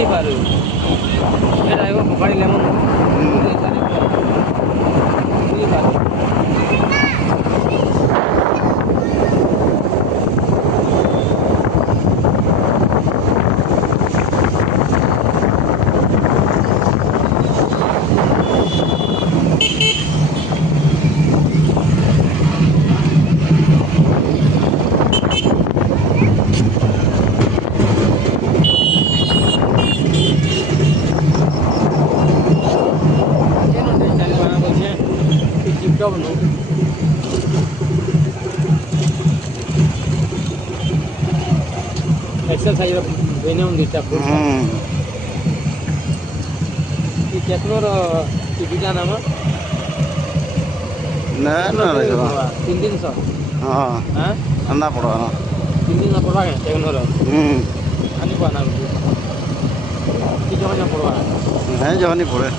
नहीं पा रहे हो ये ड्राइवर पकड़ लेमन नहीं पा रहे टिकटॉक नो एक्सरसाइज वेने उंदी स्टेप ಈ ಕೆತ್ತನೂರ ಟಿಕೆಟ್ ನಾಮ ना ना ना 3 दिन सर हाँ हाँ अन्ना पड़वा ना 3 दिन ना पड़वा है टेक्नोर आनी को आना की जगह पड़वा नहीं जवानी पड़े